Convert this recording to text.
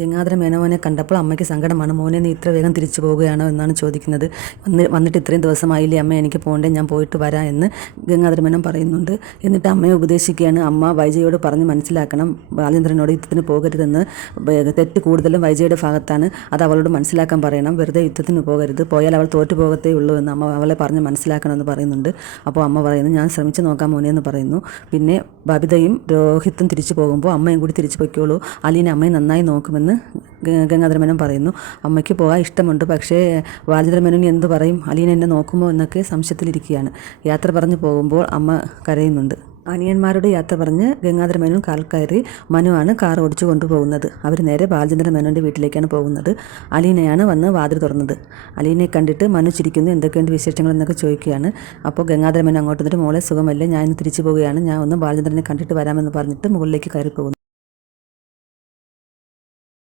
ഗംഗാധര മേനോനെ കണ്ടപ്പോൾ അമ്മയ്ക്ക് സങ്കടമാണ്. മോനെ നീ ഇത്ര വേഗം തിരിച്ചു പോവുകയാണോ എന്നാണ് ചോദിക്കുന്നത്. വന്നിട്ട് ഇത്രയും ദിവസമായില്ലേ അമ്മ, എനിക്ക് പോകണ്ടേ, ഞാൻ പോയിട്ട് വരാം എന്ന് ഗംഗാധര മേനോൻ പറയുന്നുണ്ട്. എന്നിട്ട് അമ്മയെ ഉപദേശിക്കുകയാണ്. അമ്മ വൈജയോട് പറഞ്ഞ് മനസ്സിലാക്കണം, ബാലേന്ദ്രനോട് യുദ്ധത്തിന് പോകരുതെന്ന്. തെറ്റ് കൂടുതലും വൈജയുടെ ഭാഗത്താണ്, അത് അവളോട് മനസ്സിലാക്കാൻ പറയണം. വെറുതെ യുദ്ധത്തിന് പോകരുത്, പോയാൽ അവൾ തോറ്റു പോകത്തേ ഉള്ളൂ എന്ന് അമ്മ അവളെ പറഞ്ഞ് മനസ്സിലാക്കണമെന്ന് പറയുന്നുണ്ട്. അപ്പോൾ അമ്മ പറയുന്നു ഞാൻ ശ്രമിച്ച് നോക്കാം മോനെ എന്ന് പറയുന്നു. പിന്നെ ബബിതയും രോഹിത്തും തിരിച്ചു പോകുമ്പോൾ അമ്മയും കൂടി തിരിച്ചു പൊയ്ക്കോളൂ, അലീനെ അമ്മയെ നന്നായി നോക്കുമെന്ന് ഗംഗാധര മേനോൻ പറയുന്നു. അമ്മയ്ക്ക് പോകാൻ ഇഷ്ടമുണ്ട്, പക്ഷേ ബാലേന്ദ്ര മേനോൻ എന്ത് പറയും, അലീന എന്നെ നോക്കുമോ എന്നൊക്കെ സംശയത്തിലിരിക്കുകയാണ്. യാത്ര പറഞ്ഞു പോകുമ്പോൾ അമ്മ കരയുന്നുണ്ട്. അനിയന്മാരുടെ യാത്ര പറഞ്ഞ് ഗംഗാധര മേനോൻ കാൽ കയറി. മനുവാണ് കാർ ഓടിച്ചു കൊണ്ടുപോകുന്നത്. അവർ നേരെ ബാലചന്ദ്ര മേനോൻ്റെ വീട്ടിലേക്കാണ് പോകുന്നത്. അലീനയാണ് വന്ന് വാതിൽ തുറന്നത്. അലീനയെ കണ്ടിട്ട് മനു ചിരിക്കുന്നു. എന്തൊക്കെയുണ്ട് വിശേഷങ്ങൾ എന്നൊക്കെ ചോദിക്കുകയാണ്. അപ്പോൾ ഗംഗാധര മേനോൻ അങ്ങോട്ട് വന്നിട്ട് മോളെ സുഖമല്ലേ, ഞാൻ ഇന്ന് തിരിച്ചു പോവുകയാണ്, ഞാൻ ഒന്ന് ബാലചന്ദ്രനെ കണ്ടിട്ട് വരാമെന്ന് പറഞ്ഞിട്ട് മുകളിലേക്ക് കയറി പോകുന്നു.